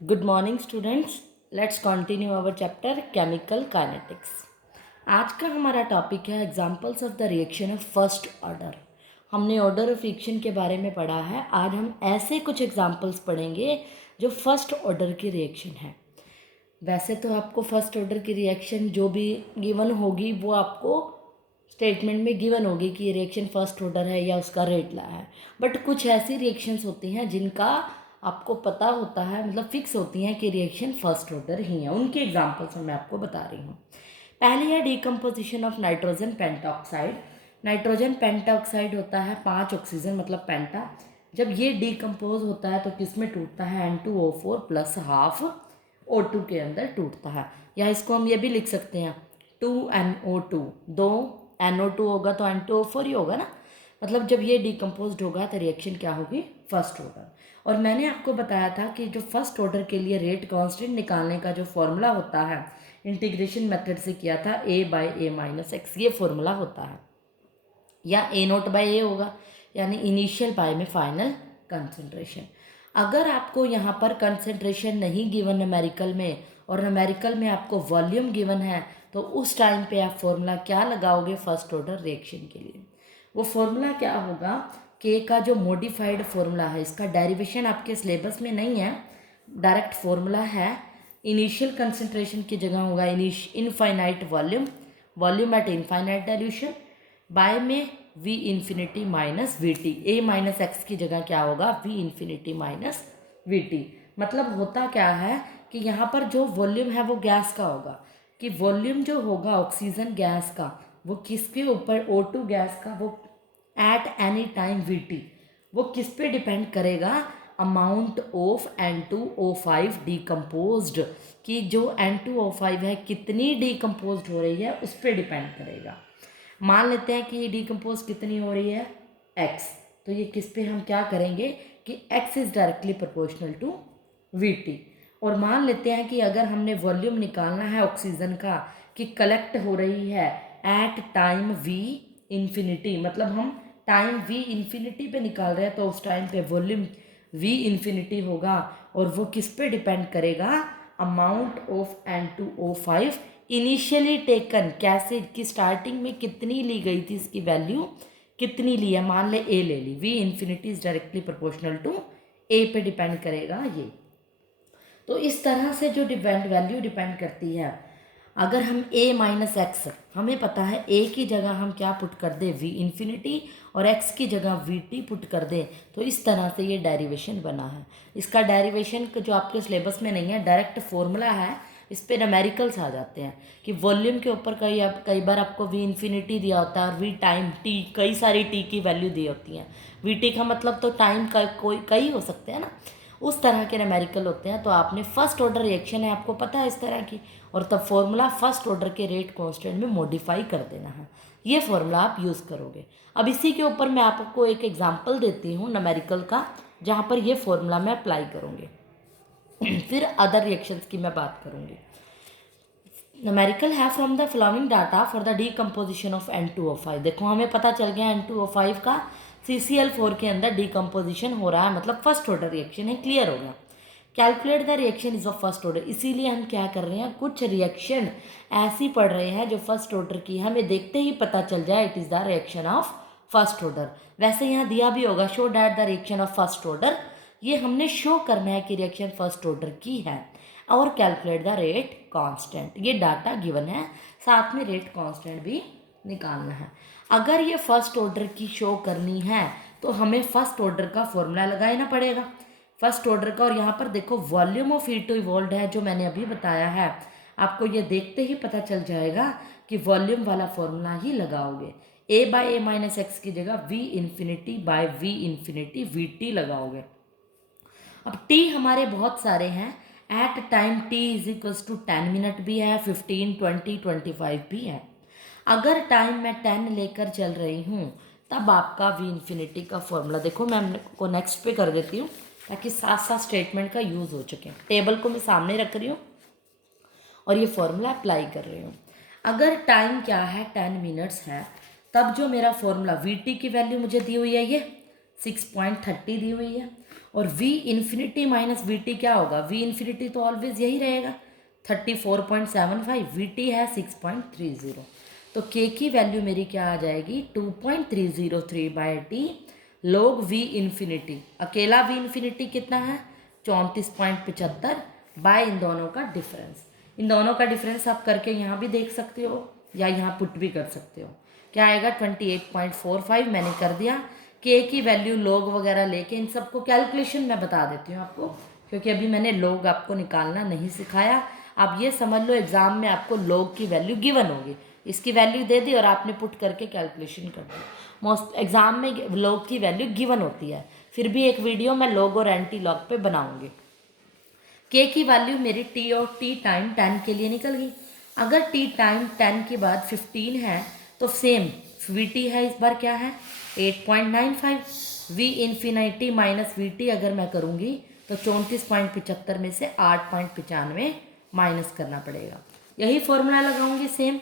Good morning students, let's continue our chapter chemical kinetics. आज का हमारा टॉपिक है examples of the reaction of first order. हमने order of reaction के बारे में पढ़ा है। आज हम ऐसे कुछ एग्जांपल्स पढ़ेंगे जो फर्स्ट ऑर्डर की रिएक्शन है। वैसे तो आपको फर्स्ट ऑर्डर की रिएक्शन जो भी गिवन होगी वो आपको स्टेटमेंट में गिवन होगी कि ये रिएक्शन फर्स्ट ऑर्डर है या उसका रेट ला है। बट कुछ ऐसी रिएक्शंस होती हैं जिनका आपको पता होता है, मतलब फिक्स होती हैं कि रिएक्शन फर्स्ट ऑर्डर ही है। उनके एग्जांपल्स मैं आपको बता रही हूँ। पहली है decomposition of nitrogen pentoxide. Nitrogen pentoxide होता है 5 ऑक्सीजन मतलब पेंटा। जब ये डीकम्पोज होता है तो किस में टूटता है? N2O4 प्लस हाफ O2 के अंदर टूटता है। या इसको हम ये भी लिख सकते हैं 2NO2। 2 NO2 होगा तो N2O4 ही होगा ना। मतलब जब ये डिकम्पोज होगा तो रिएक्शन क्या होगी? First order. और मैंने आपको बताया था कि जो फर्स्ट ऑर्डर के लिए रेट कांस्टेंट निकालने का जो फॉर्मूला होता है, इंटीग्रेशन मेथड से किया था, A/A-X, ये फॉर्मूला होता है। या A0/A होगा, यानी इनिशियल पाई में फाइनल कंसंट्रेशन। अगर आपको यहाँ पर कंसंट्रेशन नहीं गिवन न्यूमेरिकल में, और न्यूमेरिकल में आपको वॉल्यूम गिवन है, तो उस टाइम पे आप फॉर्मूला क्या लगाओगे फर्स्ट ऑर्डर रिएक्शन के लिए? वो फॉर्मूला क्या होगा? के का जो मॉडिफाइड फॉर्मूला है, इसका डेरिवेशन आपके सिलेबस में नहीं है, डायरेक्ट फॉर्मूला है। इनिशियल कंसंट्रेशन की जगह होगा infinite volume, volume at infinite dilution, by में V infinity minus V T. A minus X की जगह क्या होगा? V infinity minus V T. मतलब होता क्या है कि यहाँ पर जो वॉल्यूम है वो गैस का होगा, कि वॉल्यूम जो होगा ऑक्सीजन गैस का वो किसके ऊपर? O2 गैस का, वो at any time we T, वो किस पे डिपेंड करेगा? अमाउंट ऑफ N2O5 डिकम्पोज्ड, कि जो N2O5 है कितनी डिकम्पोज्ड हो रही है उस पर डिपेंड करेगा। मान लेते हैं कि ये डिकम्पोज कितनी हो रही है? X। तो ये किस पे हम क्या करेंगे कि X is directly proportional to VT। और मान लेते हैं कि अगर हमने वॉल्यूम निकालना है ऑक्सीजन का कि कलेक्ट हो रही है एट टाइम V इन्फिनिटी, मतलब हम टाइम V इन्फिनिटी पे निकाल रहे हैं, तो उस टाइम पे वॉल्यूम V इन्फिनिटी होगा। और वो किस पे डिपेंड करेगा? Amount of N2O5 initially taken, कैसे कि स्टार्टिंग में कितनी ली गई थी, इसकी वैल्यू कितनी ली है। मान ले ए ले ली, V infinity is directly proportional to A पे डिपेंड करेगा ये। तो इस तरह से जो वैल्यू डिपेंड करती है, अगर हम A-X, हमें पता है A की जगह हम क्या पुट कर दें? V इन्फिनिटी, और X की जगह VT पुट कर दें, तो इस तरह से ये डेरिवेशन बना है। इसका डेरिवेशन जो आपके सिलेबस में नहीं है, डायरेक्ट फॉर्मूला है, इस पे न्यूमेरिकल्स आ जाते हैं कि वॉल्यूम के ऊपर कई बार आपको V इन्फिनिटी दिया होता है और V टाइम T, कई सारी T की वैल्यू दी होती हैं। VT का मतलब तो टाइम का कई हो सकते हैं ना, उस तरह के न्यूमेरिकल होते हैं। तो आपने फर्स्ट ऑर्डर रिएक्शन है, आपको पता है इस तरह की, और तब फॉर्मूला फर्स्ट ऑर्डर के रेट कांस्टेंट में मॉडिफाई कर देना है। ये फॉर्मूला आप यूज़ करोगे। अब इसी के ऊपर मैं आपको एक एग्जांपल देती हूँ न्यूमेरिकल का, जहाँ पर ये फॉर्मूला मैं अप्लाई करूँगी। फिर अदर रिएक्शंस की मैं बात करूँगी। न्यूमेरिकल है from the following data for the decomposition of N2O5। देखो हमें पता चल गया N2O5 का CCl4 के अंदर डीकम्पोजिशन हो रहा है, मतलब फर्स्ट ऑर्डर रिएक्शन है, क्लियर हो गया। Calculate the reaction is of first order, इसीलिए हम क्या कर रहे हैं, कुछ रिएक्शन ऐसी पढ़ रहे हैं जो फर्स्ट ऑर्डर की, हमें देखते ही पता चल जाए it is the reaction of first order. वैसे यहाँ दिया भी होगा show that the reaction of first order, ये हमने शो करना है कि रिएक्शन फर्स्ट ऑर्डर की है। और कैलकुलेट द रेट कांस्टेंट, ये डाटा गिवन है, साथ में रेट कांस्टेंट भी निकालना है। अगर ये फर्स्ट ऑर्डर की शो करनी है तो हमें फर्स्ट ऑर्डर का फॉर्मूला लगाना पड़ेगा, फर्स्ट ऑर्डर का। और यहाँ पर देखो वॉल्यूम ऑफ हीट इवॉल्व है जो मैंने अभी बताया है, आपको ये देखते ही पता चल जाएगा कि वॉल्यूम वाला फॉर्मूला ही लगाओगे। A/A-X की जगह V infinity by V infinity VT लगाओगे। अब T हमारे बहुत सारे हैं, at time T is equals to 10 minute भी है, 15, 20, 25 भी है। अगर टाइम मैं 10 लेकर चल रही हूँ तब आपका V इन्फिनिटी का फॉर्मूला देखो, मैं को नेक्स्ट पे कर देती हूँ ताकि साथ साथ स्टेटमेंट का यूज़ हो सके। टेबल को मैं सामने रख रही हूँ और ये फॉर्मूला अप्लाई कर रही हूँ। अगर टाइम क्या है 10 मिनट्स है, तब जो मेरा फॉर्मूला VT की वैल्यू मुझे दी हुई है ये 6.30 दी हुई है। और v infinity minus V T क्या होगा, v इन्फिनिटी तो ऑलवेज यही रहेगा 34.75, वी टी है 6.30। तो k की वैल्यू मेरी क्या आ जाएगी 2.303/t log v इन्फिनिटी। अकेला v इन्फिनिटी कितना है 34.75 बाय इन दोनों का डिफरेंस। इन दोनों का डिफरेंस आप करके यहाँ भी देख सकते हो या यहाँ पुट भी कर सकते हो। क्या आएगा 28.45 मैंने कर दिया। के की वैल्यू लोग वगैरह लेके इन सबको कैलकुलेशन मैं बता देती हूँ आपको, क्योंकि अभी मैंने लोग आपको निकालना नहीं सिखाया। आप ये समझ लो एग्ज़ाम में आपको लोग की वैल्यू गिवन होगी, इसकी वैल्यू दे दी और आपने पुट करके कैलकुलेशन कर दी। मोस्ट एग्ज़ाम में लोग की वैल्यू गिवन होती है, फिर भी एक वीडियो मैं लोग और एंटी लॉग पे बनाऊंगी। के की वैल्यू मेरी टी और टी टाइम 10 के लिए निकल गई। अगर टी टाइम 10 के बाद 15 है तो सेम वी टी है, इस बार क्या है 8.95। We infinity minus V T अगर मैं करूँगी तो 34.75 में से 8.95 माइनस करना पड़ेगा। यही फॉर्मूला लगाऊंगी सेम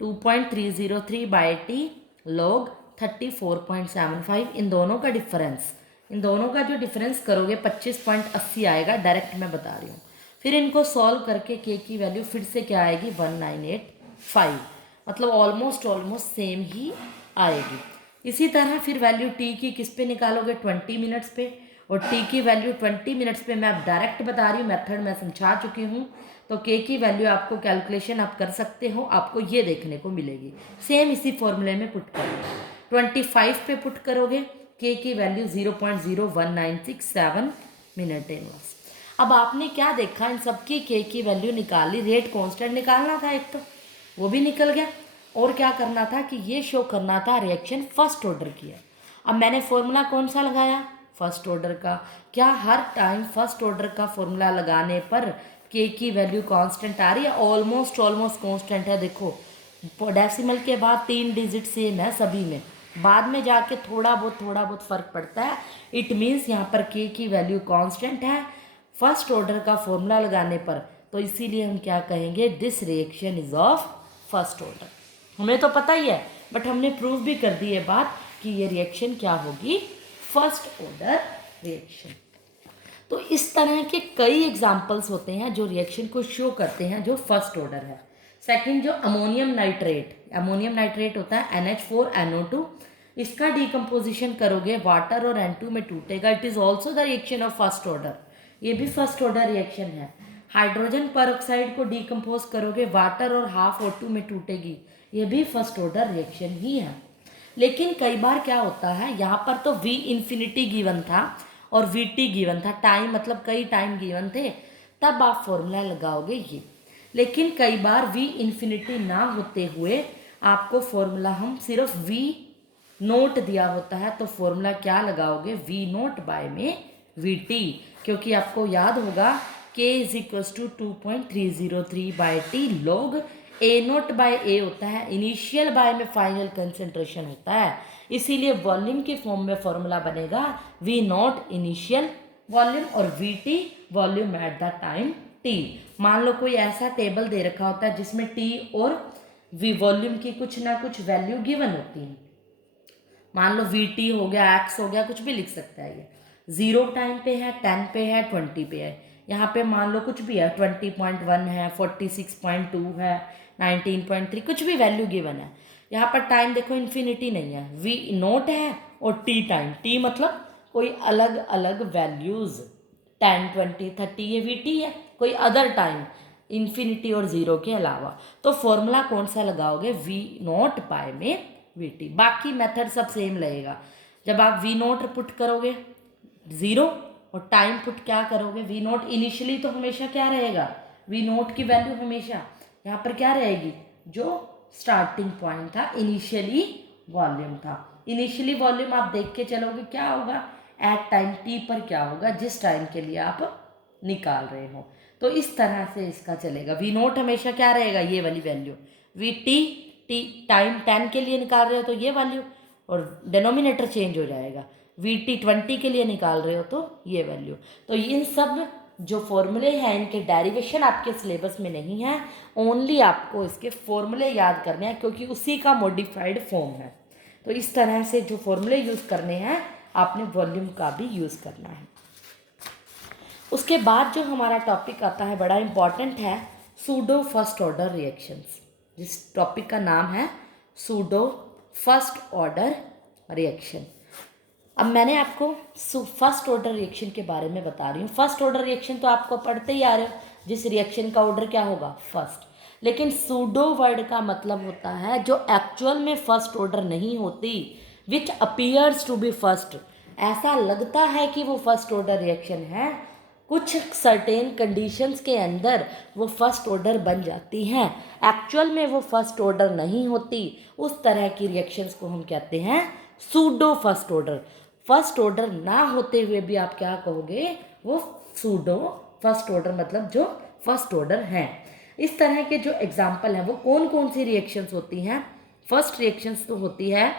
2.303/t log 34.75। इन दोनों का डिफरेंस, इन दोनों का जो डिफरेंस करोगे 25.80 आएगा, डायरेक्ट मैं बता रही हूँ। फिर इनको सॉल्व करके के की वैल्यू फिर से क्या आएगी 1985, मतलब ऑलमोस्ट सेम ही आएगी। इसी तरह फिर वैल्यू टी की किस पे निकालोगे 20 मिनट्स पे, और टी की वैल्यू 20 मिनट्स पे मैं अब डायरेक्ट बता रही हूँ, मेथड मैं समझा चुकी हूँ। तो के की वैल्यू आपको कैलकुलेशन आप कर सकते हो, आपको ये देखने को मिलेगी सेम इसी फॉर्मूले में पुट करोगे। 25 पे पुट करोगे के की वैल्यू 0.01967 मिनट इनवर्स। अब आपने क्या देखा, इन सबकी के की वैल्यू निकाली, रेट कांस्टेंट निकालना था एक तो वो भी निकल गया, और क्या करना था कि ये शो करना था रिएक्शन फर्स्ट ऑर्डर की है। अब मैंने फॉर्मूला कौन सा लगाया फर्स्ट ऑर्डर का। क्या हर टाइम फर्स्ट ऑर्डर का फॉर्मूला लगाने पर के की वैल्यू कांस्टेंट आ रही है? ऑलमोस्ट कांस्टेंट है। देखो डेसिमल के बाद 3 डिजिट सेम है सभी में, बाद में जाके थोड़ा बहुत फर्क पड़ता है। इट मीन्स यहाँ पर के की वैल्यू कांस्टेंट है फर्स्ट ऑर्डर का फॉर्मूला लगाने पर। तो इसीलिए हम क्या कहेंगे, this reaction is of first order. हमें तो पता ही है, बट हमने प्रूव भी कर दी है बात कि ये रिएक्शन क्या होगी, फर्स्ट ऑर्डर रिएक्शन। तो इस तरह के कई एग्जाम्पल्स होते हैं जो रिएक्शन को शो करते हैं जो फर्स्ट ऑर्डर है। सेकंड जो अमोनियम नाइट्रेट होता है NH4NO2, इसका डिकम्पोजिशन करोगे वाटर और N2 में टूटेगा। It is also the reaction of first order, ये भी फर्स्ट ऑर्डर रिएक्शन है। हाइड्रोजन परऑक्साइड को डिकम्पोज करोगे वाटर और हाफ O2 में टूटेगी, ये भी फर्स्ट ऑर्डर रिएक्शन ही है। लेकिन कई बार क्या होता है, यहाँ पर तो V इन्फिनिटी गिवन था और VT गिवन था, टाइम मतलब कई टाइम गिवन थे, तब आप फॉर्मूला लगाओगे ये। लेकिन कई बार V इन्फिनिटी ना होते हुए आपको फॉर्मूला हम सिर्फ V नोट दिया होता है, तो फॉर्मूला क्या लगाओगे V नोट बाय में VT, क्योंकि आपको याद होगा K is equals to 2.303/t log A naught by A होता है इनिशियल बाय में फाइनल कंसेंट्रेशन होता है, इसीलिए वॉल्यूम के फॉर्म में फॉर्मूला बनेगा V नॉट इनिशियल वॉल्यूम और VT volume at the time T। मान लो कोई ऐसा टेबल दे रखा होता है जिसमें T और V वॉल्यूम की कुछ ना कुछ वैल्यू गिवन होती है, मान लो VT हो गया, X हो गया, कुछ भी लिख सकता है। ये 0 टाइम पे है, 10 पे है, 20 पे है। यहाँ पे मान लो कुछ भी है, 20.1 है, 46.2 है, 19.3, कुछ भी वैल्यू गिवन है। यहाँ पर टाइम देखो इन्फिनिटी नहीं है, V नोट है और T टाइम, T मतलब कोई अलग अलग वैल्यूज़ 10, 20, 30 ये VT है, कोई अदर टाइम इन्फिनिटी और 0 के अलावा। तो फॉर्मूला कौन सा लगाओगे, V नोट बाय में VT। बाकी मेथड सब सेम लगेगा। जब आप V नोट पुट करोगे 0 और टाइम पुट क्या करोगे, V नोट इनिशियली तो हमेशा क्या रहेगा, V नोट की वैल्यू हमेशा यहाँ पर क्या रहेगी, जो स्टार्टिंग पॉइंट था इनिशियली वॉल्यूम था। इनिशियली वॉल्यूम आप देख के चलोगे क्या होगा, एट टाइम T पर क्या होगा, जिस टाइम के लिए आप निकाल रहे हो। तो इस तरह से इसका चलेगा। V नोट हमेशा क्या रहेगा, ये वाली वैल्यू। VT टाइम 10 के लिए निकाल रहे हो तो ये वैल्यू, और डिनोमिनेटर चेंज हो जाएगा। VT 20 के लिए निकाल रहे हो तो ये वैल्यू। तो इन सब जो फॉर्मूले हैं इनके डेरिवेशन आपके सिलेबस में नहीं है, ओनली आपको इसके फॉर्मूले याद करने हैं क्योंकि उसी का मॉडिफाइड फॉर्म है। तो इस तरह से जो फॉर्मूले यूज़ करने हैं आपने वॉल्यूम का भी यूज़ करना है। उसके बाद जो हमारा टॉपिक आता है बड़ा इम्पॉर्टेंट है, सूडो फर्स्ट ऑर्डर रिएक्शंस, जिस टॉपिक का नाम है सूडो फर्स्ट ऑर्डर रिएक्शन। अब मैंने आपको फर्स्ट ऑर्डर रिएक्शन के बारे में बता रही हूँ। फर्स्ट ऑर्डर रिएक्शन तो आपको पढ़ते ही आ रहे हो, जिस रिएक्शन का ऑर्डर क्या होगा, फर्स्ट। लेकिन सूडो वर्ड का मतलब होता है जो एक्चुअल में फर्स्ट ऑर्डर नहीं होती, विच अपीयर्स टू बी फर्स्ट। ऐसा लगता है कि वो फर्स्ट ऑर्डर रिएक्शन है, कुछ सर्टेन कंडीशंस के अंदर वो फर्स्ट ऑर्डर बन जाती हैं, एक्चुअल में वो फर्स्ट ऑर्डर नहीं होती। उस तरह की रिएक्शंस को हम कहते हैं pseudo first order. First order ना होते हुए भी आप क्या कहोगे, वो सूडो फर्स्ट ऑर्डर, मतलब जो फर्स्ट ऑर्डर हैं। इस तरह के जो एग्जाम्पल हैं वो कौन कौन सी रिएक्शंस होती हैं। फर्स्ट रिएक्शंस तो होती है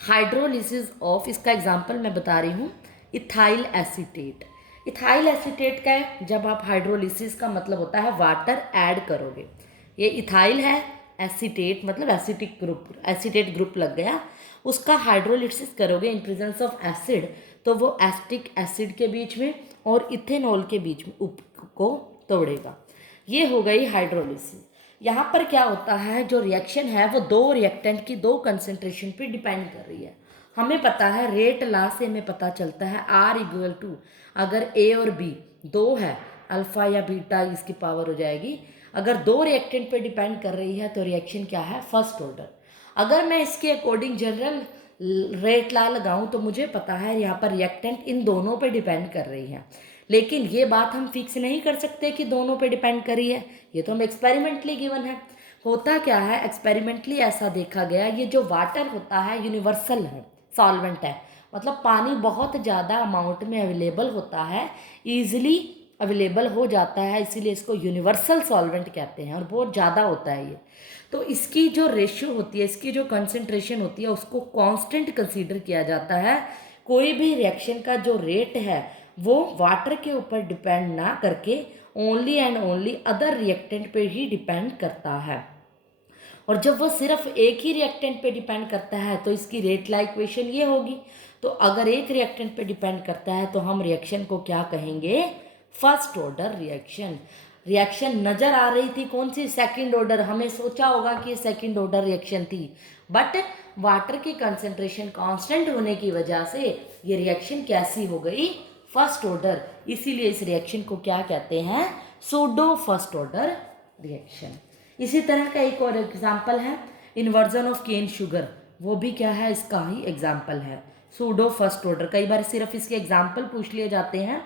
हाइड्रोलिसिस ऑफ, इसका एग्जाम्पल मैं बता रही हूँ, इथाइल एसीटेट। इथाइल एसीटेट का जब आप हाइड्रोलिसिस का मतलब होता है वाटर ऐड करोगे, ये इथाइल है, एसीटेट मतलब एसिटिक ग्रुप, एसीटेट ग्रुप लग गया, उसका हाइड्रोलिसिस करोगे इन प्रेजेंस ऑफ एसिड, तो वो एसिटिक एसिड के बीच में और इथेनॉल के बीच में को तोड़ेगा। ये हो गई हाइड्रोलिसिस। यहाँ पर क्या होता है, जो रिएक्शन है वो दो रिएक्टेंट की दो कंसेंट्रेशन पे डिपेंड कर रही है। हमें पता है रेट लॉ से हमें पता चलता है R=, अगर A और B दो है, अल्फा या बीटा इसकी पावर हो जाएगी, अगर दो रिएक्टेंट पे डिपेंड कर रही है तो रिएक्शन क्या है, फर्स्ट ऑर्डर। अगर मैं इसके अकॉर्डिंग जनरल रेट लॉ लगाऊं तो मुझे पता है यहाँ पर रिएक्टेंट इन दोनों पे डिपेंड कर रही है, लेकिन ये बात हम फिक्स नहीं कर सकते कि दोनों पे डिपेंड करी है, ये तो हम एक्सपेरिमेंटली गिवन है। होता क्या है, एक्सपेरिमेंटली ऐसा देखा गया, ये जो वाटर होता है यूनिवर्सल है, सॉल्वेंट है, मतलब पानी बहुत ज़्यादा अमाउंट में अवेलेबल होता है, ईजिली अवेलेबल हो जाता है, इसीलिए इसको यूनिवर्सल सॉल्वेंट कहते हैं, और बहुत ज़्यादा होता है ये। तो इसकी जो रेशियो होती है, इसकी जो कंसंट्रेशन होती है, उसको कांस्टेंट कंसीडर किया जाता है। कोई भी रिएक्शन का जो रेट है वो वाटर के ऊपर डिपेंड ना करके only and only other reactant पे ही डिपेंड करता है। और जब वो सिर्फ एक ही रिएक्टेंट पे डिपेंड करता है तो इसकी रेट लॉ इक्वेशन ये होगी। तो अगर एक रिएक्टेंट पे डिपेंड करता है तो हम रिएक्शन को क्या कहेंगे, फर्स्ट ऑर्डर रिएक्शन। रिएक्शन नज़र आ रही थी कौन सी, सेकंड ऑर्डर, हमें सोचा होगा कि सेकंड ऑर्डर रिएक्शन थी, बट वाटर की कंसंट्रेशन कांस्टेंट होने की वजह से ये रिएक्शन कैसी हो गई, फर्स्ट ऑर्डर। इसीलिए इस रिएक्शन को क्या कहते हैं, सूडो फर्स्ट ऑर्डर रिएक्शन। इसी तरह का एक और एग्जाम्पल है इन्वर्जन ऑफ केन शुगर, वो भी क्या है, इसका ही एग्जाम्पल है, सूडो फर्स्ट ऑर्डर। कई बार सिर्फ इसके एग्जाम्पल पूछ लिए जाते हैं।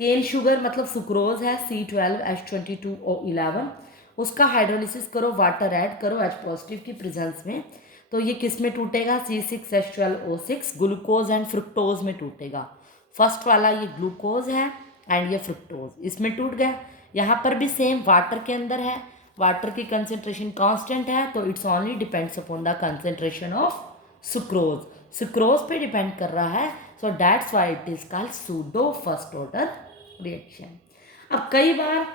केन शुगर मतलब सुक्रोज है, C12H22O11, उसका हाइड्रोलिसिस करो, वाटर ऐड करो H+ की प्रेजेंस में, तो ये किस में टूटेगा, C6H12O6, ग्लूकोज एंड फ्रुक्टोज में टूटेगा। फर्स्ट वाला ये ग्लूकोज है एंड ये फ्रुक्टोज, इसमें टूट गया। यहाँ पर भी सेम वाटर के अंदर है, वाटर की कंसेंट्रेशन कांस्टेंट है, तो it's only depends upon the concentration of sucrose, sucrose पे डिपेंड कर रहा है, so that's why it is called pseudo first order reaction. अब कई बार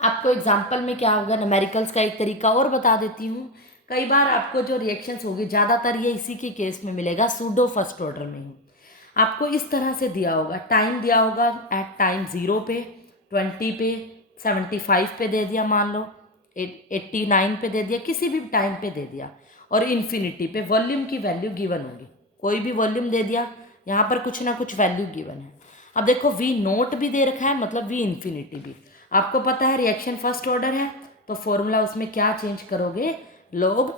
आपको एग्जाम्पल में क्या होगा, न्यूमेरिकल्स का एक तरीका और बता देती हूँ। कई बार आपको जो रिएक्शंस होगी, ज़्यादातर ये इसी के केस में मिलेगा, सूडो फर्स्ट ऑर्डर में ही आपको इस तरह से दिया होगा, टाइम दिया होगा, एट टाइम 0 पे, 20 पे, 75 पे दे दिया, मान लो 89 पे दे दिया, किसी भी टाइम पे दे दिया, और इन्फिनिटी पे वॉल्यूम की वैल्यू गिवन होगी, कोई भी वॉल्यूम दे दिया, यहाँ पर कुछ ना कुछ वैल्यू गिवन है। अब देखो V0 भी दे रखा है, मतलब V∞ भी। आपको पता है रिएक्शन फर्स्ट ऑर्डर है, तो फॉर्मूला उसमें क्या चेंज करोगे, लोग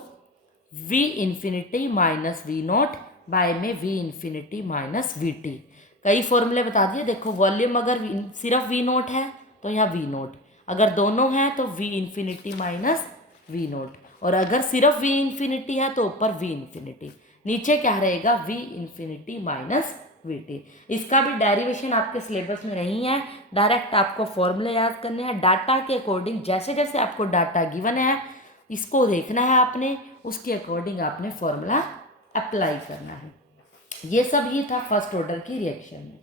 V∞ माइनस V0 बाय में V∞ माइनस VT। कई फॉर्मूले बता दिए। देखो वॉल्यूम अगर सिर्फ V0 है तो यहाँ V0, अगर दोनों हैं तो V∞ माइनस V0, और अगर सिर्फ V∞ है तो ऊपर V∞, नीचे क्या रहेगा, V∞ माइनस VT। इसका भी डेरिवेशन आपके सिलेबस में नहीं है, डायरेक्ट आपको फॉर्मूले याद करने हैं, डाटा के अकॉर्डिंग, जैसे जैसे आपको डाटा गिवन है इसको देखना है आपने, उसके अकॉर्डिंग आपने फॉर्मूला अप्लाई करना है। ये सब ही था फर्स्ट ऑर्डर की रिएक्शन में।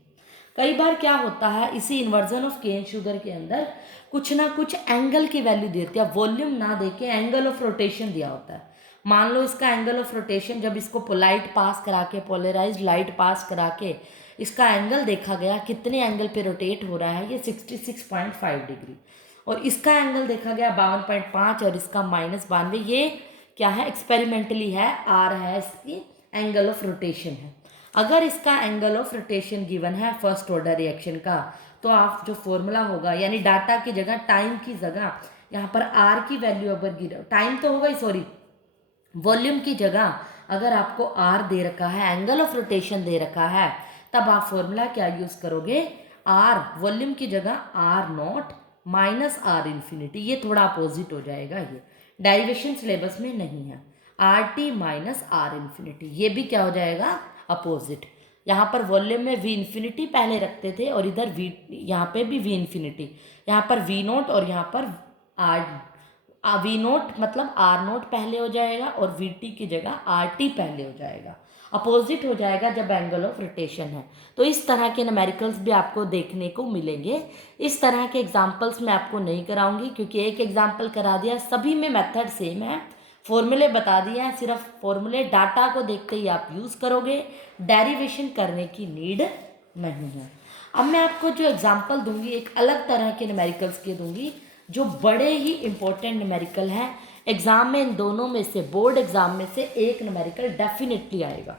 कई बार क्या होता है, इसी इन्वर्जन ऑफ केन शुगर के अंदर कुछ ना कुछ एंगल की वैल्यू देती है, वॉल्यूम ना देके एंगल ऑफ रोटेशन दिया होता है। मान लो इसका एंगल ऑफ रोटेशन जब इसको पोलाइट पास करा के, पोलराइज लाइट पास करा के इसका एंगल देखा गया, कितने एंगल पे रोटेट हो रहा है, ये 66.5 डिग्री, और इसका एंगल देखा गया 52.5 और इसका -92। ये क्या है, एक्सपेरिमेंटली है, आर है इसकी एंगल ऑफ रोटेशन है। अगर इसका एंगल ऑफ रोटेशन गिवन है फर्स्ट ऑर्डर रिएक्शन का, तो आप जो फॉर्मूला होगा, यानी डाटा की जगह टाइम की जगह यहाँ पर आर की वैल्यू अगर गिरा, टाइम तो होगा ही, सॉरी, वॉल्यूम की जगह अगर आपको आर दे रखा है, एंगल ऑफ रोटेशन दे रखा है, तब आप फॉर्मूला क्या यूज़ करोगे, आर वॉल्यूम की जगह R naught minus R infinity. ये थोड़ा अपोजिट हो जाएगा, ये डेरिवेशन सिलेबस में नहीं है। R T minus R infinity, ये भी क्या हो जाएगा, अपोजिट। यहाँ पर वॉल्यूम में वी इन्फिनिटी पहले रखते थे और इधर वी, यहाँ पे भी वी इन्फिनिटी, यहाँ पर वी नोट और यहाँ पर आर, वी नोट मतलब आर नोट पहले हो जाएगा और वी टी की जगह आर टी पहले हो जाएगा, अपोजिट हो जाएगा जब एंगल ऑफ रोटेशन है। तो इस तरह के न्यूमेरिकल्स भी आपको देखने को मिलेंगे। इस तरह के एग्जांपल्स मैं आपको नहीं कराऊंगी क्योंकि एक एग्जांपल करा दिया, सभी में मेथड सेम है, फॉर्मूले बता दिए हैं, सिर्फ फॉर्मूले डाटा को देखते ही आप यूज़ करोगे, डेरिवेशन करने की नीड नहीं है। अब मैं आपको जो एग्जाम्पल दूंगी एक अलग तरह के न्यूमेरिकल्स के दूंगी जो बड़े ही इंपॉर्टेंट न्यूमेरिकल हैं। एग्जाम में इन दोनों में से, बोर्ड एग्जाम में से एक न्यूमेरिकल डेफिनेटली आएगा,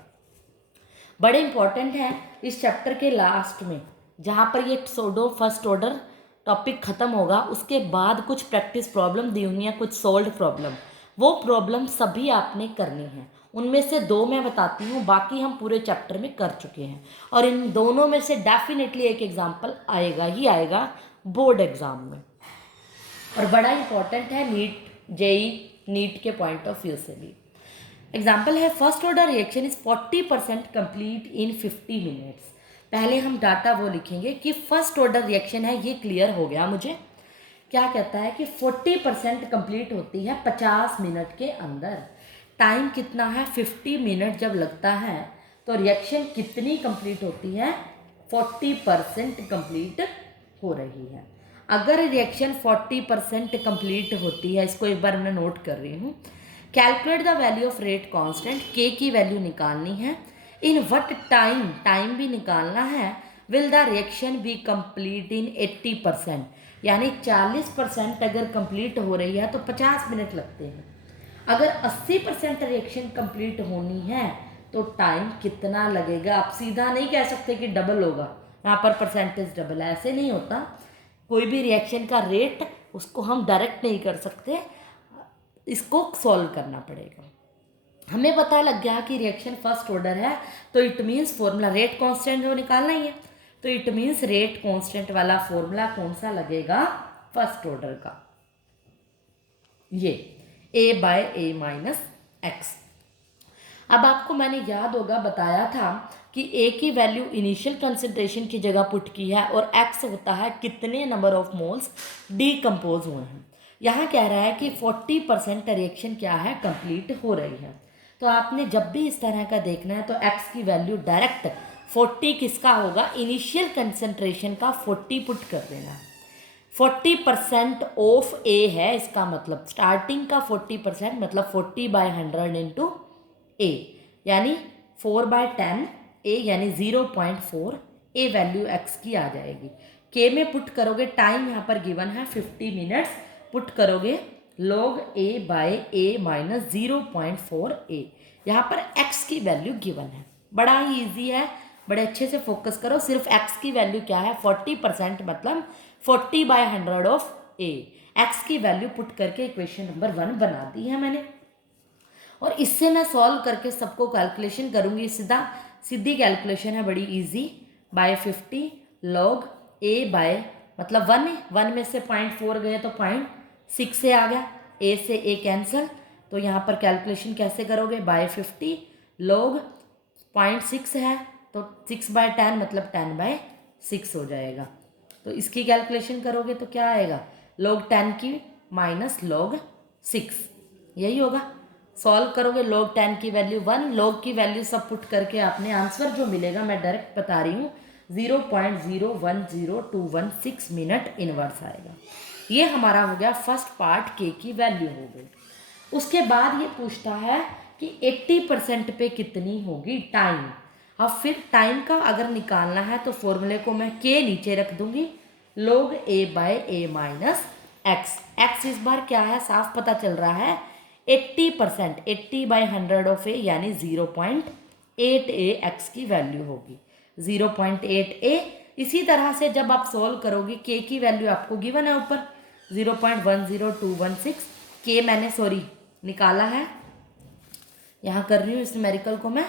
बड़े इंपॉर्टेंट हैं। इस चैप्टर के लास्ट में जहाँ पर ये सोडो फर्स्ट ऑर्डर टॉपिक खत्म होगा, उसके बाद कुछ प्रैक्टिस प्रॉब्लम दी हुई हैं, कुछ सोल्व प्रॉब्लम, वो प्रॉब्लम सभी आपने करनी है। उनमें से 2 मैं बताती हूँ, बाकी हम पूरे चैप्टर में कर चुके हैं, और इन दोनों में से डेफिनेटली एक एग्जाम्पल आएगा ही आएगा बोर्ड एग्जाम में, और बड़ा इंपॉर्टेंट है नीट, जेई नीट के पॉइंट ऑफ व्यू से भी। एग्जाम्पल है, first order reaction is 40% complete in 50 minutes. पहले हम डाटा वो लिखेंगे कि फर्स्ट ऑर्डर रिएक्शन है, ये क्लियर हो गया मुझे। क्या कहता है कि 40% कंप्लीट होती है 50 मिनट के अंदर। टाइम कितना है, 50 मिनट जब लगता है तो रिएक्शन कितनी कंप्लीट होती है, 40% कंप्लीट हो रही है। अगर रिएक्शन 40% कंप्लीट होती है, इसको एक बार मैं नोट कर रही हूँ, calculate the value of rate constant, के की वैल्यू निकालनी है, इन व्हाट टाइम, टाइम भी निकालना है, will the reaction be complete in 80%, यानी 40% अगर कंप्लीट हो रही है तो 50 मिनट लगते हैं। अगर 80% रिएक्शन कंप्लीट होनी है तो टाइम कितना लगेगा। आप सीधा नहीं कह सकते कि डबल होगा, यहाँ पर परसेंटेज डबल है, ऐसे नहीं होता। कोई भी रिएक्शन का रेट उसको हम डायरेक्ट नहीं कर सकते, इसको सॉल्व करना पड़ेगा। हमें पता लग गया कि रिएक्शन फर्स्ट ऑर्डर है, तो it means formula rate constant जो निकालना ही है, तो इट मीन्स रेट कांस्टेंट वाला फॉर्मूला कौन सा लगेगा, फर्स्ट ऑर्डर का, ये a/a माइनस एक्स। अब आपको मैंने याद होगा बताया था कि a की वैल्यू इनिशियल कंसंट्रेशन की जगह पुट की है और x होता है कितने नंबर ऑफ मोल्स डीकम्पोज हुए हैं। यहाँ कह रहा है कि 40% रिएक्शन क्या है, कंप्लीट हो रही है। तो आपने जब भी इस तरह का देखना है तो x की वैल्यू डायरेक्ट 40 किसका होगा, इनिशियल कंसंट्रेशन का 40 पुट कर देना। 40% ऑफ a है, इसका मतलब स्टार्टिंग का 40% मतलब 40/100 इंटू a, यानी 4/10 a, यानी 0.4 a वैल्यू x की आ जाएगी। k में पुट करोगे, टाइम यहाँ पर गिवन है 50 मिनट्स, पुट करोगे log a/a माइनस 0.4 a, यहाँ पर x की वैल्यू गिवन है। बड़ा ही ईजी है, बड़े अच्छे से फोकस करो। सिर्फ x की वैल्यू क्या है, 40% मतलब 40/100 ऑफ a। x की वैल्यू पुट करके इक्वेशन नंबर 1 बना दी है मैंने, और इससे मैं सॉल्व करके सबको कैलकुलेशन करूँगी। सीधी कैलकुलेशन है, बड़ी easy. By 50 log a by मतलब 1 में से 0.4 गए तो 0.6 से आ गया, a से a कैंसिल, तो यहाँ पर कैलकुलेशन कैसे करोगे, बाय 50 log 0.6 है तो 6/10 मतलब 10/6 हो जाएगा। तो इसकी कैलकुलेशन करोगे तो क्या आएगा, log 10 की माइनस log 6, यही होगा। सॉल्व करोगे log 10 की वैल्यू 1, log की वैल्यू सब पुट करके आपने आंसर जो मिलेगा, मैं डायरेक्ट बता रही हूँ, 0.010216 मिनट इनवर्स आएगा। ये हमारा हो गया फर्स्ट पार्ट, के की वैल्यू हो गई। उसके बाद ये पूछता है कि 80% पे कितनी होगी टाइम। अब फिर टाइम का अगर निकालना है तो फॉर्मूले को मैं के नीचे रख दूंगी, log a by A minus X. X इस बार क्या है, साफ पता चल रहा है 80%, 80/100 ऑफ ए यानी 0.8 ए एक्स की वैल्यू होगी, 0.8 ए। इसी तरह से जब आप सॉल्व करोगे के की वैल्यू आपको गिवन है ऊपर 0.10216, के मैंने निकाला है, यहाँ कर रही हूँ इस न्यूमेरिकल को मैं।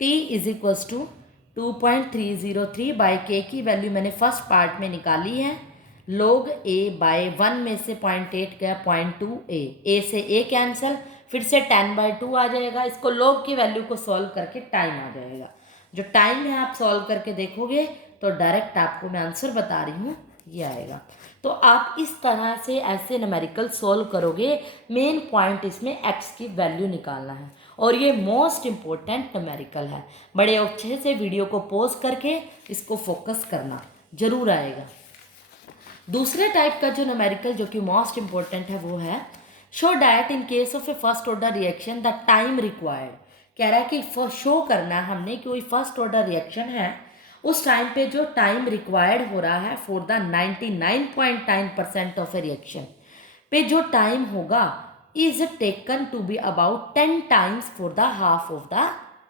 t is equals to 2.303 by K की वैल्यू मैंने फर्स्ट पार्ट में निकाली है, log a बाय 1 में से 0.8 गया 0.2 a से a कैंसल, फिर से 10/2 आ जाएगा। इसको log की वैल्यू को सॉल्व करके टाइम आ जाएगा। जो टाइम है आप सॉल्व करके देखोगे तो डायरेक्ट आपको मैं आंसर बता रही हूँ ये आएगा। तो आप इस तरह से ऐसे न्यूमेरिकल सॉल्व करोगे। मेन पॉइंट इसमें x की वैल्यू निकालना है और ये मोस्ट इम्पोर्टेंट न्यूमेरिकल है। बड़े अच्छे से वीडियो को पॉज करके इसको फोकस करना, जरूर आएगा। दूसरे टाइप का जो न्यूमेरिकल जो कि मोस्ट इम्पोर्टेंट है वो है show that in case of A first order reaction the time required. कह रहा है कि शो करना है हमने कि कोई फर्स्ट ऑर्डर रिएक्शन है, उस टाइम पे जो टाइम रिक्वायर्ड हो रहा है for the 99.9% of a reaction पे जो टाइम होगा is taken to be about 10 times for the half of the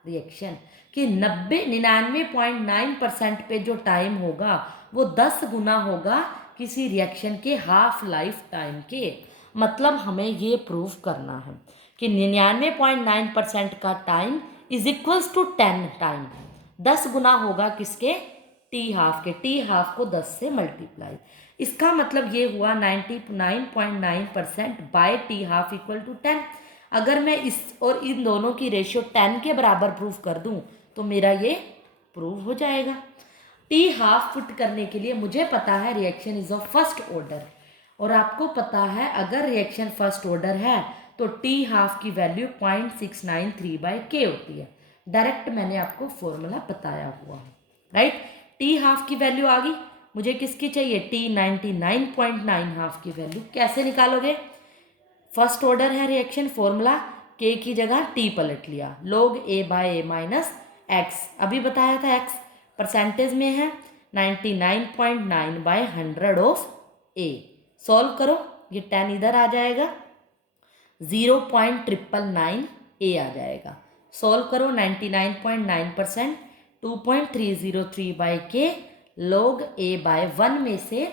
reaction. कि 99.9% पे जो टाइम होगा वो 10 गुना होगा किसी रिएक्शन के हाफ लाइफ टाइम के। मतलब हमें ये प्रूव करना है कि 99.9% का time is equals to 10 time, 10 गुना होगा किसके, टी हाफ के। टी हाफ को 10 से मल्टीप्लाई, इसका मतलब ये हुआ 99.9% by T half equal to 10। अगर मैं इस और इन दोनों की रेशियो 10 के बराबर प्रूव कर दूं तो मेरा ये प्रूव हो जाएगा। टी हाफ पुट करने के लिए मुझे पता है reaction is of first order, और आपको पता है अगर रिएक्शन फर्स्ट ऑर्डर है तो टी हाफ की वैल्यू 0.693/k होती है। डायरेक्ट मैंने आपको फॉर्मूला बताया हुआ है, राइट। टी हाफ की वैल्यू आ गई, मुझे किसकी चाहिए, टी 99.9 हाफ की वैल्यू। कैसे निकालोगे, फर्स्ट ऑर्डर है रिएक्शन, फॉर्मूला के की जगह टी पलट लिया, log a by A minus X. अभी बताया था एक्स परसेंटेज में है 99.9/100 ऑफ ए। सॉल्व करो, ये 10 इधर आ जाएगा, 0.999 ए आ जाएगा। सॉल्व करो, 99.9% 2.303/k log a बाय 1 में से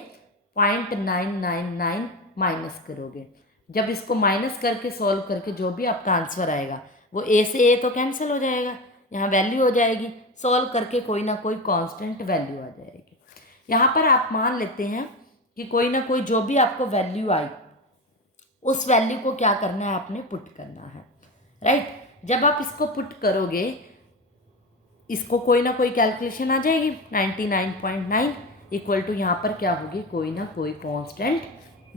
0.999 माइनस करोगे। जब इसको माइनस करके सॉल्व करके जो भी आपका आंसर आएगा वो ए से ए तो कैंसिल हो जाएगा, यहाँ वैल्यू हो जाएगी, सॉल्व करके कोई ना कोई कांस्टेंट वैल्यू आ जाएगी। यहाँ पर आप मान लेते हैं कि कोई ना कोई जो भी आपको वैल्यू आई उस वैल्यू को क्या करना है, आपने पुट करना है, राइट। जब आप इसको पुट करोगे इसको कोई ना कोई कैलकुलेशन आ जाएगी, 99.9 इक्वल टू यहाँ पर क्या होगी, कोई ना कोई कांस्टेंट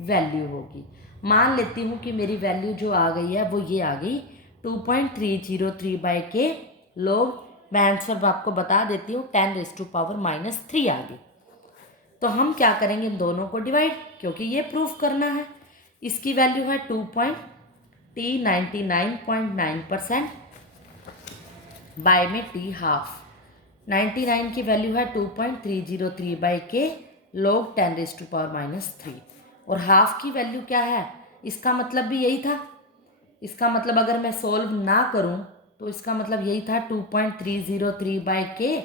वैल्यू होगी। मान लेती हूँ कि मेरी वैल्यू जो आ गई है वो ये आ गई 2.303/k log, मैं आंसर आपको बता देती हूँ 10⁻³ आ गई। तो हम क्या करेंगे, इन दोनों को डिवाइड, क्योंकि ये प्रूफ करना है। इसकी वैल्यू है 99.9% बाय में टी हाफ, 99 की वैल्यू है 2.303/k log 10⁻³ और हाफ की वैल्यू क्या है, इसका मतलब भी यही था। इसका मतलब अगर मैं सॉल्व ना करूं तो इसका मतलब यही था 2.303/k,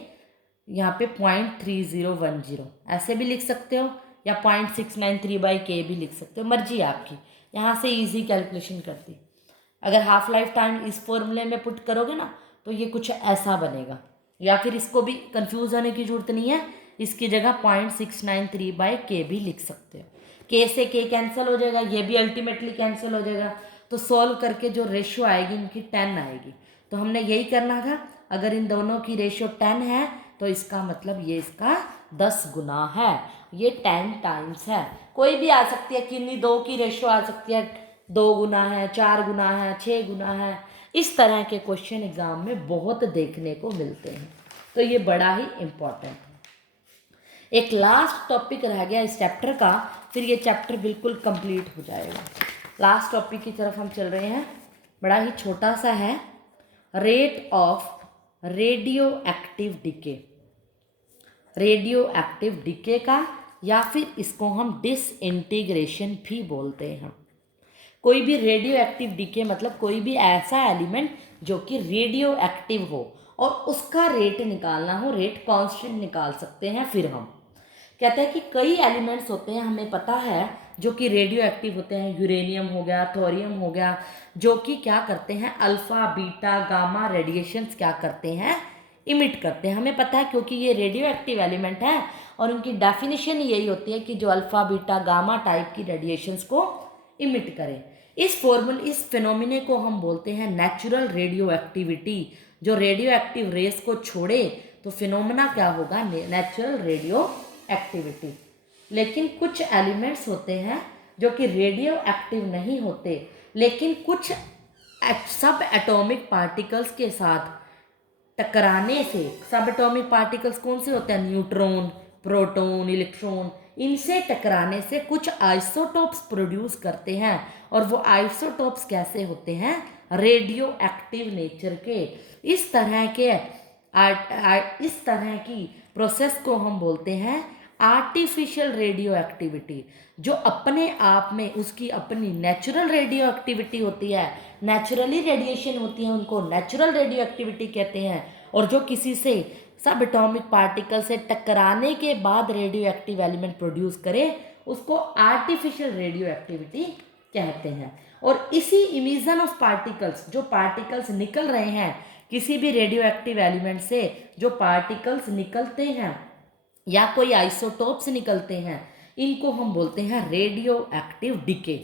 यहाँ पे 0.3010 ऐसे भी लिख सकते हो या 0.693/k भी लिख सकते हो, मर्जी आपकी। यहाँ से इजी कैलकुलेशन करती। अगर हाफ लाइफ टाइम इस फॉर्मूले में पुट करोगे ना तो ये कुछ ऐसा बनेगा, या फिर इसको भी कंफ्यूज होने की जरूरत नहीं है, इसकी जगह 0.693/k भी लिख सकते हो। k से k कैंसिल हो जाएगा, ये भी अल्टीमेटली कैंसिल हो जाएगा, तो सॉल्व करके जो रेशियो आएगी इनकी 10 आएगी। तो हमने यही करना था, अगर इन दोनों की रेशियो 10 है तो इसका मतलब ये इसका 10 गुना है, ये 10 टाइम्स है। कोई भी आ सकती है, किन्हीं दो की रेशियो आ सकती है, 2 गुना है, 4 गुना है, 6 गुना है। इस तरह के क्वेश्चन एग्जाम में बहुत देखने को मिलते हैं, तो ये बड़ा ही इम्पोर्टेंट है। एक लास्ट टॉपिक रह गया इस चैप्टर का, फिर ये चैप्टर बिल्कुल कंप्लीट हो जाएगा। लास्ट टॉपिक की तरफ हम चल रहे हैं, बड़ा ही छोटा सा है, rate of radio active decay. Radio active decay का, या फिर इसको हम डिसइंटीग्रेशन भी बोलते हैं। कोई भी रेडियो एक्टिव डिके मतलब कोई भी ऐसा एलिमेंट जो कि रेडियो एक्टिव हो और उसका रेट निकालना हो, रेट कांस्टेंट निकाल सकते हैं। फिर हम कहते हैं कि कई एलिमेंट्स होते हैं, हमें पता है, जो कि रेडियो एक्टिव होते हैं। यूरेनियम हो गया, थोरियम हो गया, जो कि क्या करते हैं, अल्फा बीटा गामा रेडिएशंस क्या करते हैं, इमिट करते हैं। हमें पता है क्योंकि ये रेडियो एक्टिव एलिमेंट है और उनकी डेफिनेशन यही होती है कि जो अल्फा बीटा गामा टाइप की रेडिएशंस को इमिट करें। इस फिनोमिने को हम बोलते हैं नेचुरल रेडियो एक्टिविटी। जो रेडियो एक्टिव रेस को छोड़े तो फिनोमिना क्या होगा, नेचुरल रेडियो एक्टिविटी। लेकिन कुछ एलिमेंट्स होते हैं जो कि रेडियो एक्टिव नहीं होते, लेकिन कुछ सब एटॉमिक पार्टिकल्स के साथ टकराने से, सब एटॉमिक पार्टिकल्स कौन से होते हैं, न्यूट्रॉन, प्रोटॉन, इलेक्ट्रॉन, इनसे टकराने से कुछ आइसोटोप्स प्रोड्यूस करते हैं। और वो आइसोटोप्स कैसे होते हैं, रेडियो एक्टिव नेचर के। इस तरह की प्रोसेस को हम बोलते हैं आर्टिफिशियल रेडियो एक्टिविटी, जो अपने आप में उसकी अपनी नेचुरल रेडियो एक्टिविटी होती है, नेचुरली रेडिएशन होती है, उनको नेचुरल रेडियो एक्टिविटी कहते हैं। और जो किसी से सब एटॉमिक पार्टिकल से टकराने के बाद रेडियो एक्टिव एलिमेंट प्रोड्यूस करे, उसको आर्टिफिशियल रेडियो एक्टिविटी कहते हैं। और इसी इमिशन ऑफ पार्टिकल्स, जो पार्टिकल्स निकल रहे हैं किसी भी रेडियो एक्टिव एलिमेंट से, जो पार्टिकल्स निकलते हैं या कोई आइसोटोप्स निकलते हैं, इनको हम बोलते हैं रेडियो एक्टिव डिके।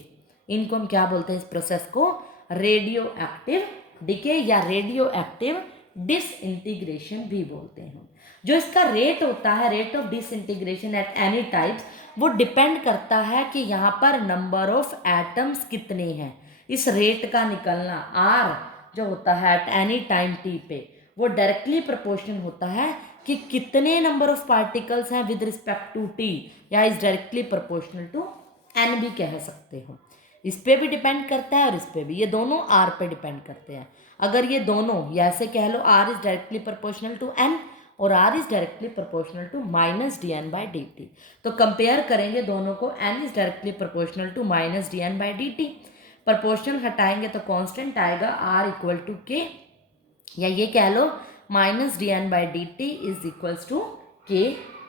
इनको हम क्या बोलते हैं, इस प्रोसेस को रेडियो एक्टिव डिके या रेडियो एक्टिव डिसइंटीग्रेशन भी बोलते हैं। जो इसका रेट होता है, rate of disintegration at any types, वो डिपेंड करता है कि यहाँ पर नंबर ऑफ एटम्स कितने हैं। इस रेट का निकलना आर जो होता है एट एनी टाइम टी पे, वो डायरेक्टली प्रोपोर्शनल होता है कि कितने नंबर ऑफ पार्टिकल्स हैं विद रिस्पेक्ट टू टी, या is directly proportional to N भी कह सकते हो। इस पे भी डिपेंड करता है और इस पे भी, ये दोनों आर पे डिपेंड करते हैं। अगर ये दोनों, या ऐसे कह लो R is directly proportional to N और R is directly proportional to minus D N by D T, तो कंपेयर करेंगे दोनों को, N is directly proportional to minus D N by D T. Proportional हटाएंगे तो कांस्टेंट आएगा are equal to के, या ये कह लो minus D N by D T is equals to K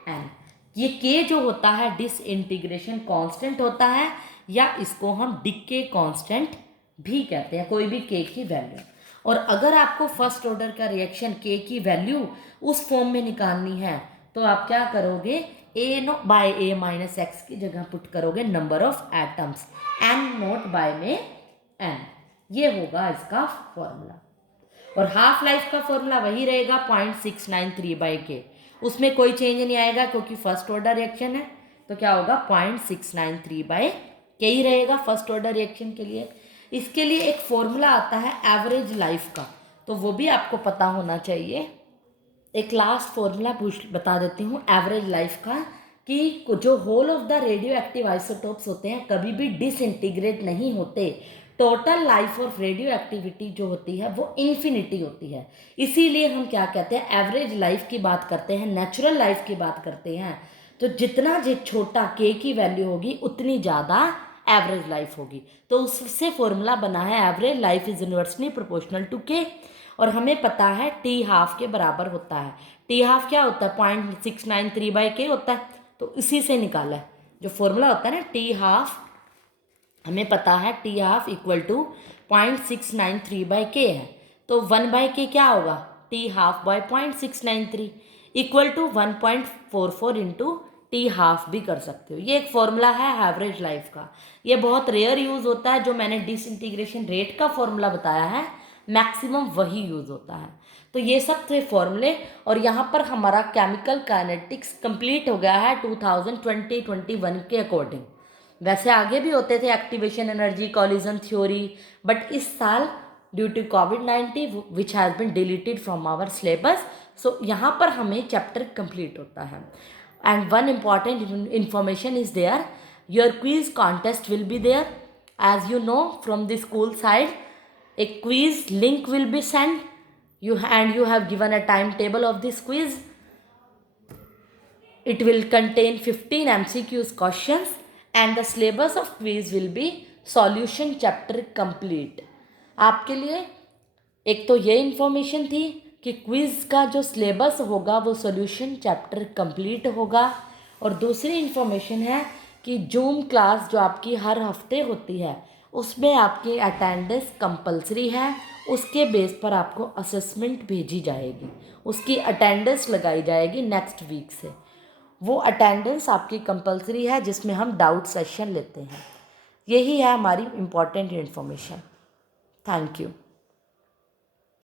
N. ये के जो होता है डिसइंटीग्रेशन कांस्टेंट होता है, या इसको हम डिके कांस्टेंट भी कहते हैं, कोई भी के की वैल्यू। और अगर आपको फर्स्ट ऑर्डर का रिएक्शन के की वैल्यू उस फॉर्म में निकालनी है, तो आप क्या करोगे, A not by A minus X की जगह पुट करोगे number of atoms, N not by में एन, ये होगा इसका फॉर्मूला। और हाफ लाइफ का फॉर्मूला वही रहेगा 0.693 बाई के, उसमें कोई चेंज नहीं आएगा क्योंकि फर्स्ट ऑर्डर रिएक्शन है। तो क्या होगा, 0.693 बाई के ही रहेगा फर्स्ट ऑर्डर रिएक्शन के लिए। इसके लिए एक फॉर्मूला आता है एवरेज लाइफ का, तो वो भी आपको पता होना चाहिए। एक लास्ट फॉर्मूला बता देती हूँ एवरेज लाइफ का, कि जो whole of the radioactive isotopes होते हैं कभी भी डिसइंटीग्रेट नहीं होते। Total life of radioactivity जो होती है वो इन्फिनिटी होती है। इसीलिए हम क्या कहते हैं, एवरेज लाइफ की बात करते हैं, नेचुरल लाइफ की बात करते हैं। तो जितना छोटा के की वैल्यू होगी उतनी ज़्यादा एवरेज लाइफ होगी। तो उससे फॉर्मूला बना है average life is inversely proportional to K. और हमें पता है टी हाफ के बराबर होता है। टी हाफ क्या होता है, 0.693 बाई के होता है। तो इसी से निकाला है जो फॉर्मूला होता है ना, टी हाफ, हमें पता है T half equal to 0.693 by K है। तो 1 बाई के क्या होगा, T half by 0.693 equal to 1.44 into T half भी कर सकते हो। ये एक फॉर्मूला है एवरेज लाइफ का। ये बहुत रेयर यूज़ होता है, जो मैंने डिसइंटीग्रेशन रेट का फॉर्मूला बताया है मैक्सिमम वही यूज़ होता है। तो ये सब थे फॉर्मूले। और यहाँ पर हमारा केमिकल काइनेटिक्स कंप्लीट हो गया है 2020-21 के अकॉर्डिंग। वैसे आगे भी होते थे activation energy, collision theory, but इस साल ड्यू टू कोविड-19 which has been deleted from our syllabus, so यहाँ पर हमें चैप्टर कंप्लीट होता है। And one important information is there, your quiz contest will be there As you know, from the school side, a quiz link will be sent. You have given a timetable of this quiz. It will contain 15 MCQs questions and the syllabus of quiz will be solution chapter complete. आपके लिए एक तो ये information थी कि quiz का जो syllabus होगा वो सॉल्यूशन चैप्टर कंप्लीट होगा, और दूसरी इन्फॉर्मेशन है कि जूम क्लास जो आपकी हर हफ्ते होती है उसमें आपकी अटेंडेंस कंपलसरी है। उसके बेस पर आपको असेसमेंट भेजी जाएगी, उसकी अटेंडेंस लगाई जाएगी नेक्स्ट वीक से। वो अटेंडेंस आपकी कंपलसरी है जिसमें हम डाउट सेशन लेते हैं। यही है हमारी इम्पॉर्टेंट इन्फॉर्मेशन। Thank you.